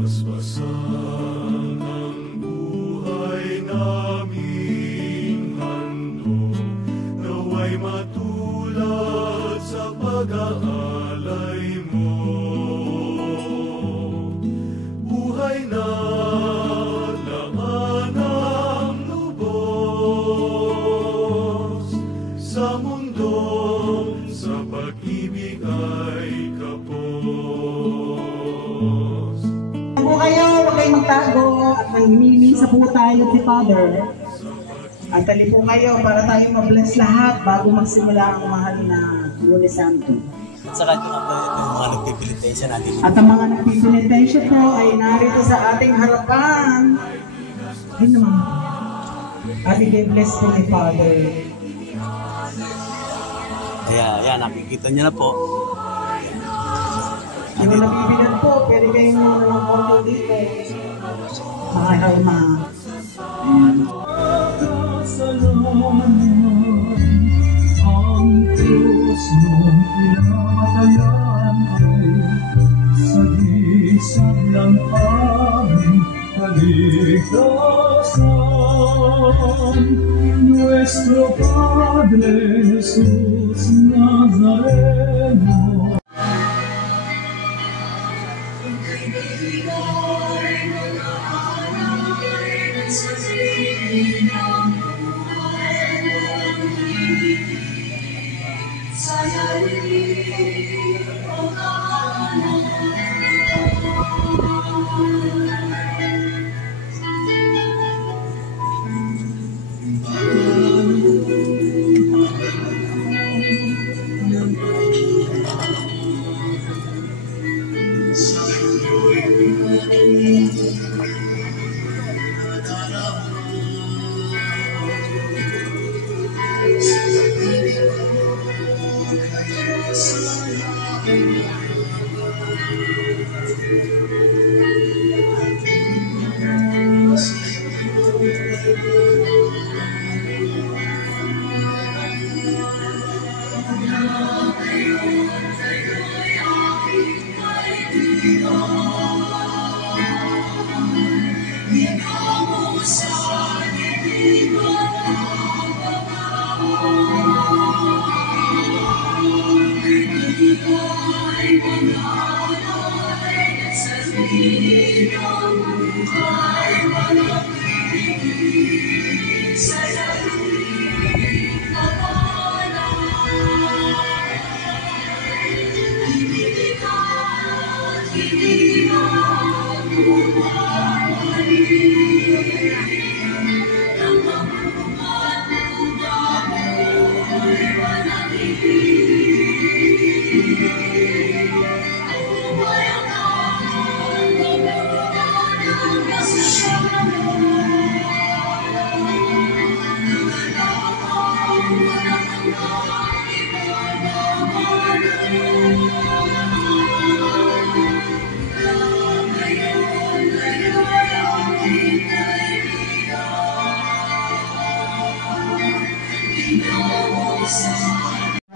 Paspasan ang buhay naming handog, naway matulad sa pag-aalay mo. Buhay na laman ang lubos sa mundong sa pag-ibig ay kapos. Po kayo, huwag kayong magtago at nangmimisa po tayo si Father. Antali po kayo para tayo ma-bless lahat bago magsimula ang mahal na Lunes Santo. At saka ito nga po yung mga nagpipilitensya natin. At ang mga nagpipilitensya po ay narito sa ating harapan. Ayun naman. At i-bless po ni Father. Ayan, nakikita niyo na po. Hindi nabibilan po, pwede kayong muna ng photo dito. Mga halma. Ang Diyos mong pinamatayan ay sa gisag ng aming kaligtasan. Nuestro Padre Jesus Nazareno.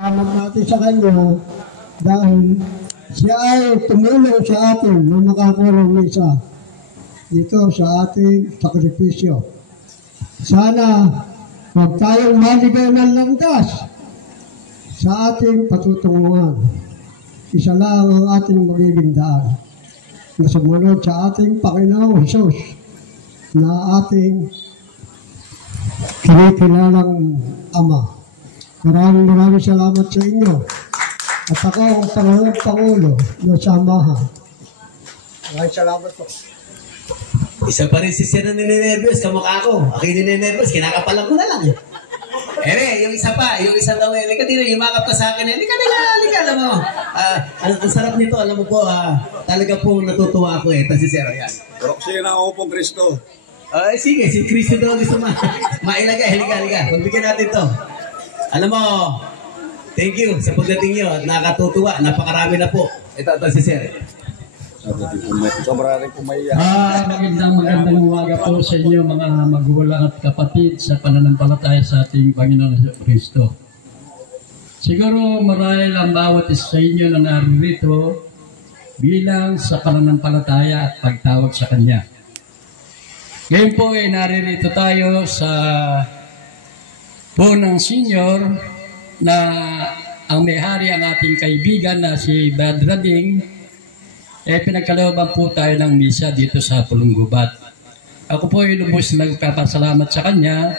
Salamat natin sa kanya dahil siya ay tumulong sa atin na makakulong misa dito sa ating sakripisyo. Sana huwag tayong maligaw ng landas sa ating patutunguhan. Isa lang ang ating magiging daan na sumunod sa ating Panginoong Hesus na ating kinikilalang Ama. Maraming salamat sa inyo. At ako ang Pangulo ng samahan. Maraming salamat po. Isa pa rin si Sir na ninenervyos, kamukha ko. Ako yung ninenervyos, kinakapalan ko na lang. Yung isa pa, yung isa daw, halika din, yumakap ka sa akin, halika, alam mo. Ang sarap nito, alam mo po, talaga pong natutuwa ako Ito si Sir, yan. Proxy na ako pong Kristo. Sige, si Kristo daw gusto mailagay, halika. Pagbigyan natin to. Alam mo, thank you sa pagdating nyo at nakakatutuwa. Napakarami na po. Ito si Sir. Sobrang pumaya. Magandang umaga po sa inyo mga magulang at kapatid sa pananampalataya sa ating Panginoon Kristo. Siguro marahil ang bawat isa sa inyo na narito bilang sa pananampalataya at pagtawag sa Kanya. Ngayon po ay naririto tayo sa punang senior na ang may-hari ang ating kaibigan na si Brad Rading, pinagkalooban po tayo ng misa dito sa Pulunggubat. Ako po ay lubos na nagpapasalamat sa Kanya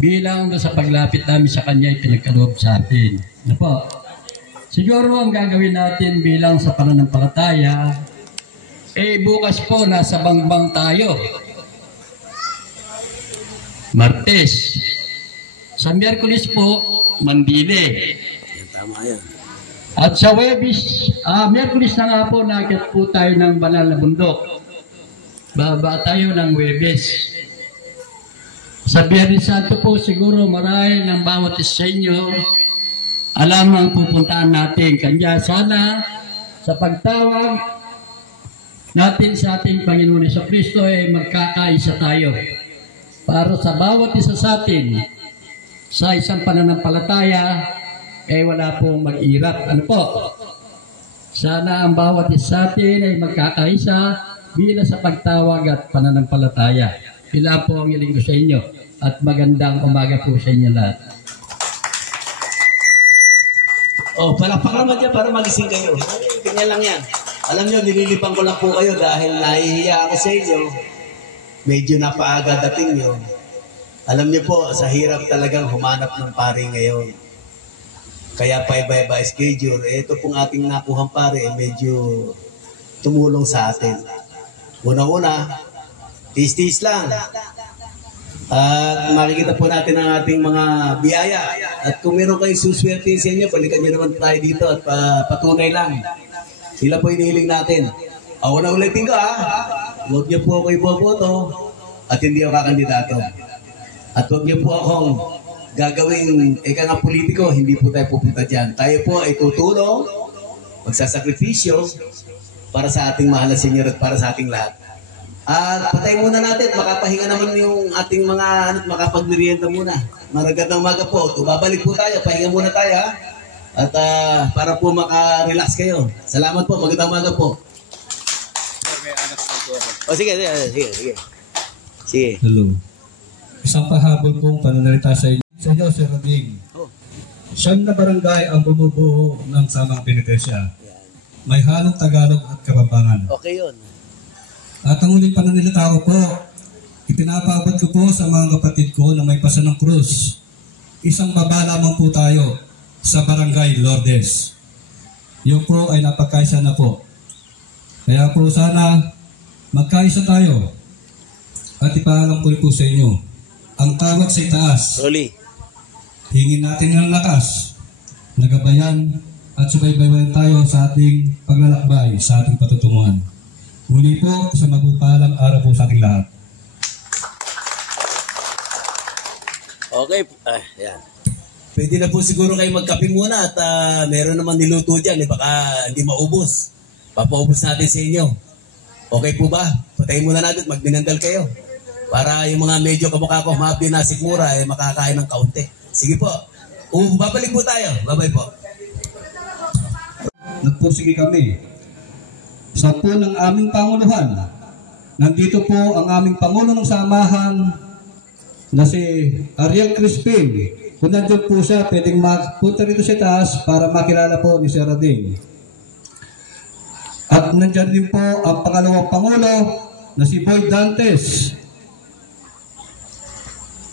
bilang sa paglapit namin sa Kanya ay pinagkaloob sa atin. Ano po? Siguro ang gagawin natin bilang sa pananampalataya, bukas po nasa Bangbang tayo. Martes. Sa Miyerkules po, Mandile. Tama yan. At sa Miyerkules na nga po, nakit po tayo ng banal na bundok. Baba tayo ng Huwebes. Sa Biyernes Santo po, siguro marahil ng bawat isa inyo, alam ang pupuntaan natin. Kanya sana, sa pagtawag natin sa ating Panginoon Jesucristo, magkakaisa tayo. Para sa bawat isa sa atin, sa isang pananampalataya, wala pong mag-irap. Ano po? Sana ang bawat isa sa atin ay magkakaisa bilang sa pagtawag at pananampalataya. Pila po ang hiling ko sa inyo at magandang umaga po sa inyo lahat. Palakpak naman dyan para magising kayo. Ganyan lang yan. Alam nyo, nililipan ko lang po kayo dahil nahihiya ako sa inyo. Medyo napaaga dating nyo. Alam niyo po, sa hirap talagang humanap ng pare ngayon. Kaya pa-iba-iba schedule. Ito pong ating nakuhang pare, medyo tumulong sa atin. Una-una, tis-tis lang. At makikita po natin ang ating mga biyaya. At kung meron kayong suswerte sa inyo, balikan nyo naman tayo dito at patunay lang. Sila po inihiling natin. Una ulitin ko huwag niyo po ako iboboto at hindi ako kakandidato. At huwag niyo po akong gagawing nga politiko, hindi po tayo pupunta dyan. Tayo po ay tutulong, magsasakripisyo para sa ating mahal na Senyor at para sa ating lahat. At patay muna natin, makapahinga naman yung ating mga makapagmerienda muna. Maragad ng umaga po, babalik po tayo, pahinga muna tayo at para po maka-relax kayo. Salamat po, magandang umaga po. Sige. Hello. Isang pahabol pong pananalita sa inyo, Sir Rading. Siyam na barangay ang bumubuo ng Samang Penitensya. May halong Tagalog at Kapampangan. Okay yun. At ang uling pananalita ko po, ipinapabot ko po sa mga kapatid ko na may pasa ng krus. Isang baba lamang po tayo sa Barangay Lourdes. Yun po ay napagkaisa na po. Kaya po sana magkaisa tayo at ipaalam ko rin po sa inyo ang tawag sa itaas. Hingin natin ng lakas, nagabayan at subaybayan tayo sa ating paglalakbay, sa ating patutunguhan. Muli po sa magpapalang araw po sa ating lahat. Okay, yan. Pwede na po siguro kayo magkape muna at meron naman niluto dyan, baka hindi maubos. Papaubos natin sa inyo. Okay po ba? Patayin muna natin, magbinandal kayo. Para yung mga medyo kamukha ko, mga binasikmura, makakain ng kaunti. Sige po. Babalik po tayo. Bye-bye po. Nagpursige kami sa po ng aming Panguluhan. Nandito po ang aming Pangulo ng Samahan na si Ariel Crispin. Kung nandiyan po siya, pwedeng magpunta rito sa taas para makilala po ni Sir Rading. At nandiyan din po ang pangalawang Pangulo na si Boy Dantes.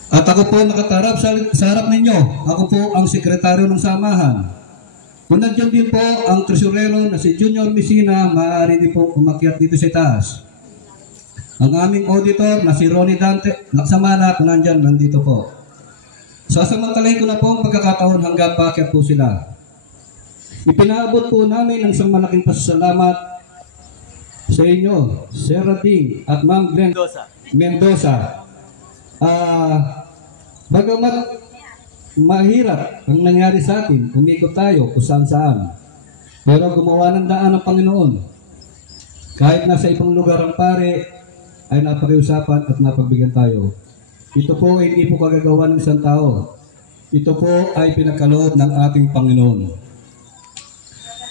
At ako po nakatarap sa harap ninyo. Ako po ang sekretaryo ng Samahan. Kung nandiyan din po ang tresurero na si Junior Messina, maaari din po umakyat dito sa taas. Ang aming auditor na si Ronnie Dante Laksamana, kung nandito po. Sasamantalahin ko na po ang pagkakataon hanggang paakyat po sila. Ipinaabot po namin ang isang malaking pasasalamat sa inyo, Sir Rading at Ma'am Glenn Mendoza. Bagamat mahirap ang nangyari sa atin, umikot tayo kung saan-saan. Pero gumawa ng daan ng Panginoon. Kahit nasa ibang lugar ang pare, ay napakiusapan at napagbigyan tayo. Ito po ay hindi po kagagawa ng isang tao. Ito po ay pinagkaloob ng ating Panginoon.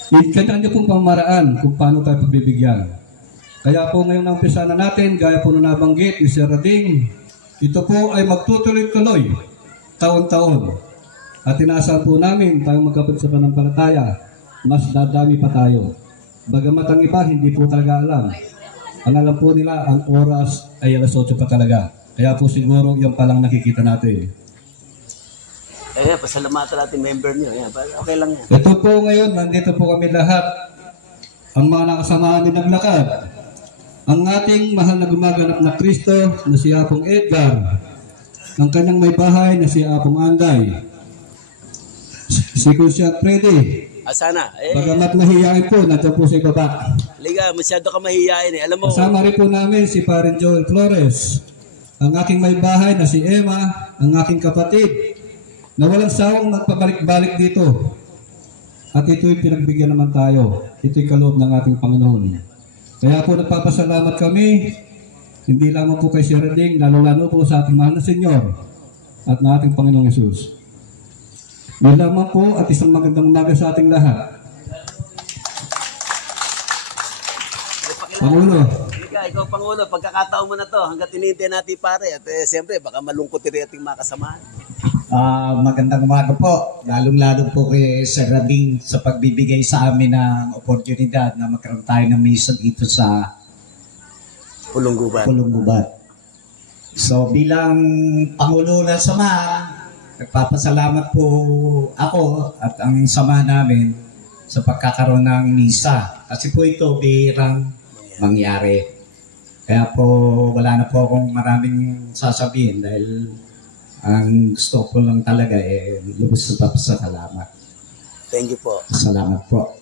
Kanya pong pamaraan kung paano tayo pagbibigyan. Kaya po ngayong naumpisa na natin, gaya po na nabanggit ni Sir Rading, ito po ay magtutuloy-tuloy, taon-taon. At inaasahan po namin tayong magkapit sa pananampalataya, mas dadami pa tayo. Bagamat ang iba, hindi po talaga alam. Ang alam po nila, ang oras ay alas 8 pa talaga. Kaya po siguro yan palang nakikita natin. Pasalamatan natin member niyo. Okay lang yan. Ito po ngayon, nandito po kami lahat. Ang mga nakasama namin naglakad. Ang ating mahal na gumaganap na Kristo na si Apong Edgar. Ang kanyang may bahay na si Apong Anday. Si Kuya Freddy. Sana. Bagamat mahihain po, nandiyan po sa ibaba. Liga, masyado ka mahihain eh. Alam mo. Kasama rin po namin si Parin Joel Flores. Ang aking may bahay na si Emma. Ang aking kapatid na walang sawang magpabalik-balik dito. At ito'y pinagbigyan naman tayo. Ito'y kaloob ng ating Panginoon. Kaya po nagpapasalamat kami, hindi lamang po kay Sir Rading, lalo-lalo po sa ating mahal na Senyor at na ating Panginoong Yesus. Yun lamang po at isang magandang umaga sa ating lahat. Pangulo. Ikaw, Pangulo, pagkakataon mo na to, hanggat tinintay natin pare. At siyempre, baka malungkot rin ating makasamahan. Magandang umaga po, lalong-lalo po kay Sir Rading sa pagbibigay sa amin ng oportunidad na magkaroon tayo ng misa dito sa Pulong-Gubat. So bilang Pangulo ng Samahan, nagpapasalamat po ako at ang samahan namin sa pagkakaroon ng misa. Kasi po ito bihirang mangyari. Kaya po wala na po akong maraming sasabihin dahil ang gusto ko lang talaga lubos na pasasalamat. Thank you po. Salamat po.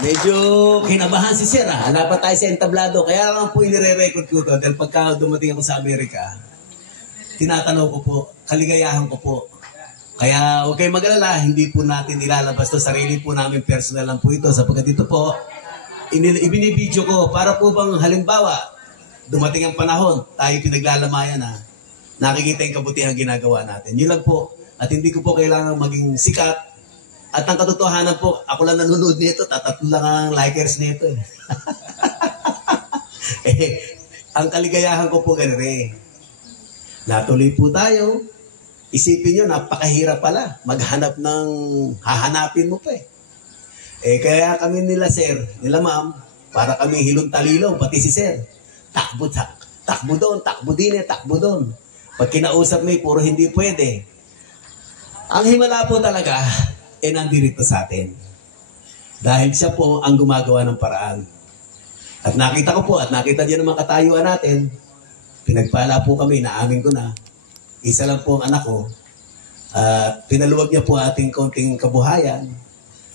Medyo kinabahan si Sir. Hala pa tayo sa entablado. Kaya lang po inire-record ko to dahil pagka dumating ako sa Amerika, tinatanaw ko po, kaligayahan ko po. Kaya huwag kayong mag-alala, hindi po natin ilalabas to. Sarili po namin, personal lang po ito. Sapagkat ito po, ibinibidyo ko para po bang halimbawa, dumating ang panahon, tayo pinaglalamayan na nakikita yung kabutihan ginagawa natin. Yun lang po. At hindi ko po kailangan maging sikat. At ang katotohanan po, ako lang nanonood nito, tatatlo lang ang likers nito. Ang kaligayahan ko po ganire. Natuloy po tayo. Isipin nyo, napakahirap pala. Maghanap ng hahanapin mo pa kaya kami nila Sir, nila Ma'am, para kami hilong-talilong, pati si Sir. Takbo doon, takbo din takbo doon. Pag kinausap mo, puro hindi pwede. Ang himala po talaga, nandirito sa atin. Dahil siya po ang gumagawa ng paraan. At nakita ko po, at nakita niyo naman katayuan natin, pinagpala po kami, naamin ko na, isa lang po ang anak ko, at pinaluwag niya po ating konting kabuhayan.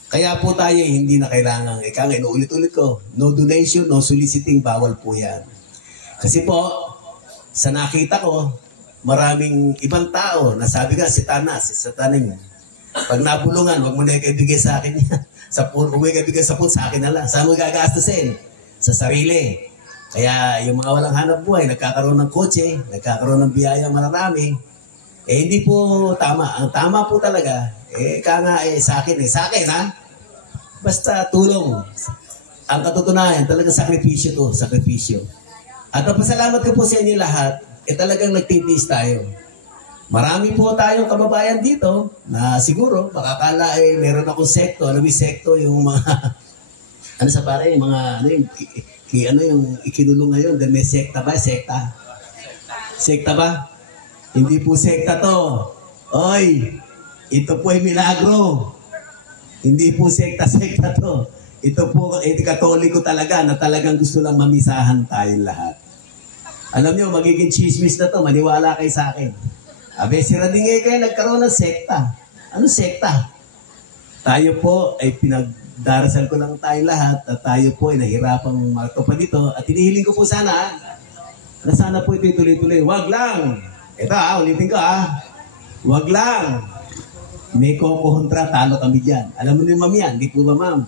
Kaya po tayo hindi na kailangan, inuulit-ulit ko, no donation, no soliciting, bawal po yan. Kasi po, sa nakita ko, maraming ibang tao, nasabi ka, si Satanin. Pag nabulungan, wag mo na ikibigay sa akin yan. Huwag mo ikibigay sa akin na lang. Saan mo gagastusin? Sa sarili. Kaya yung mga walang hanap buhay, nagkakaroon ng kotse, nagkakaroon ng biyaya mararami. Hindi po tama. Ang tama po talaga, sa akin ha? Basta tulong. Ang katutunayan, talaga sakripisyo to, sakripisyo. At pasalamat ko po sa inyo lahat, talagang nagtitiis tayo. Marami po tayong kababayan dito na siguro, makakala meron akong sekto. Alam mo sekto, yung mga, yung ikinulong ngayon, dahil may sekta ba? Sekta ba? Hindi po sekta to. Oy, ito po ay milagro. Hindi po sekta to. Ito po, Katoliko talaga na talagang gusto lang mamisahan tayong lahat. Alam nyo, magiging chismis na to, maniwala kayo sa akin. Si Rading kayo nagkaroon ng sekta. Ano sekta? Tayo po ay pinagdarasal ko lang tayong lahat at tayo po ay nahirapang matupad dito at hinihiling ko po sana na sana po ito tuloy-tuloy. Wag lang! Ito ulitin ko wag lang! May kukontra, talo kami dyan. Alam mo ni Ma'am yan, di po ba Ma'am?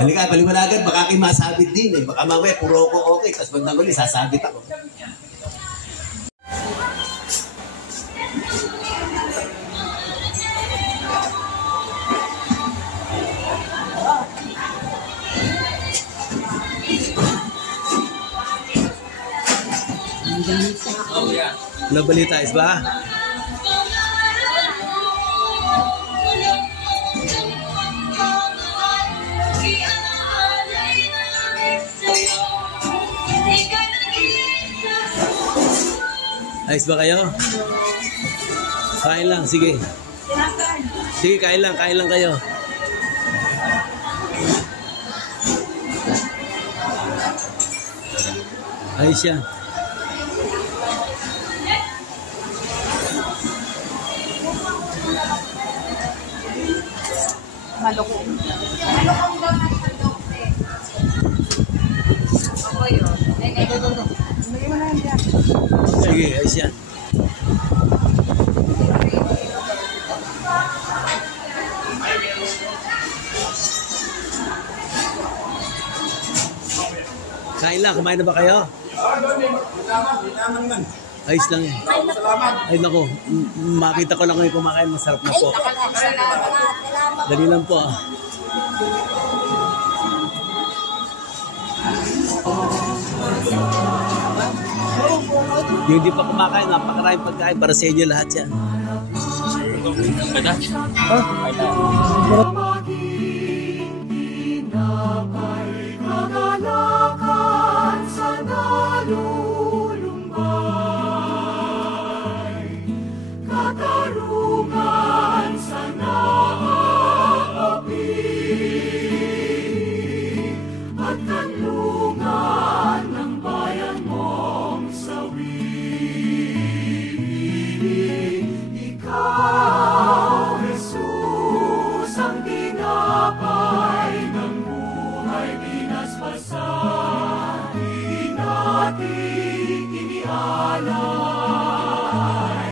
Halika, paliwanagan, baka kayo masabit din Baka mamaya, puro ko okay, tapos pag naguli, sasabit ako. Ano balita, is ba? Ayos ba kayo? Kain lang, sige. Sige, kain lang kayo. Ayos yan. Malukong. Malukong daw na sa dokte. Ako yun. Sige, ayos yan. Kain lang, kumain na ba kayo? Ayos lang yan. Ay nako, makita ko lang kayo kumakain, masarap na po. Dali lang po. Yung hindi pa kumakain, napakaraming pagkain para sa inyo lahat yan.